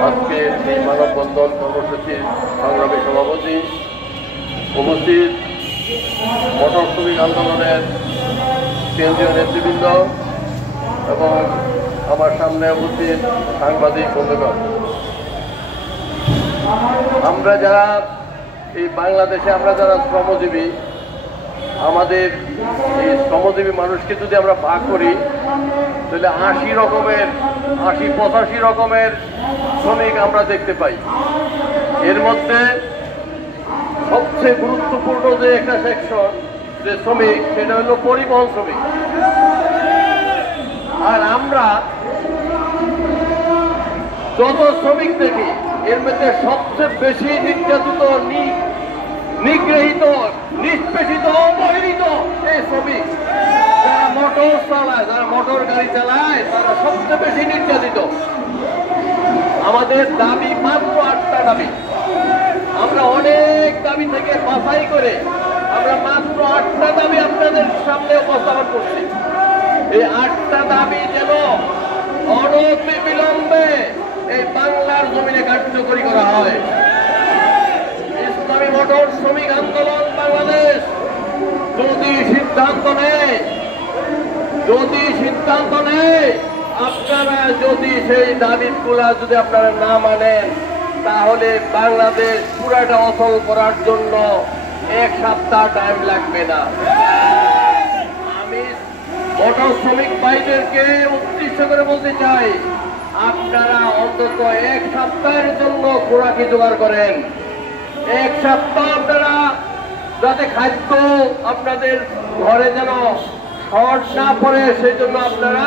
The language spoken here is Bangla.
আজকে এই মানববন্ধন কর্মসূচির সংগ্রামী সভাপতি, উপস্থিত মোটর শ্রমিক আন্দোলনের কেন্দ্রীয় নেতৃবৃন্দ এবং আমার সামনে উপস্থিত সাংবাদিক বন্ধুগণ, আমরা যারা এই বাংলাদেশে যারা শ্রমজীবী, আমাদের এই শ্রমজীবী মানুষকে যদি আমরা ভাগ করি তাহলে 85 রকমের শ্রমিক আমরা দেখতে পাই। এর মধ্যে সবচেয়ে গুরুত্বপূর্ণ যে একটা সেকশন যে শ্রমিক, সেটা হলো পরিবহন শ্রমিক। আর আমরা যত শ্রমিক দেখি এর মধ্যে সবচেয়ে বেশি নির্যাতিত, নিগৃহীত, নিষ্পেষিত, অবহেলিত এই শ্রমিক। যারা মোটর চালায়, যারা মোটর গাড়ি চালায়, তারা সবচেয়ে বেশি নির্যাতিত। আমাদের দাবি মাত্র 8টা দাবি। আমরা অনেক দাবি থেকে বাছাই করে আমরা মাত্র 8টা দাবি আপনাদের সামনে উপস্থাপন করছি। এই 8টা দাবি যেন অনতিবিলম্বে এই বাংলার জমিনে কার্যকরী করা হয়। ইসলামী মোটর শ্রমিক আন্দোলন বাংলাদেশ যদি সিদ্ধান্ত নেয় আপনারা যদি সেই দাবিগুলা যদি আপনারা না মানেন, তাহলে বাংলাদেশ পুরাটা অচল করার জন্য 1 সপ্তাহ টাইম লাগবে না। আমি মোটর শ্রমিক ভাইদেরকে উদ্দেশ্য করে বলতে চাই, আপনারা অন্তত 1 সপ্তাহের জন্য খোরাকি জোগাড় করেন। 1 সপ্তাহ আপনারা যাতে খাদ্য আপনাদের ঘরে যেন শর্ট না পড়ে, সেই জন্য আপনারা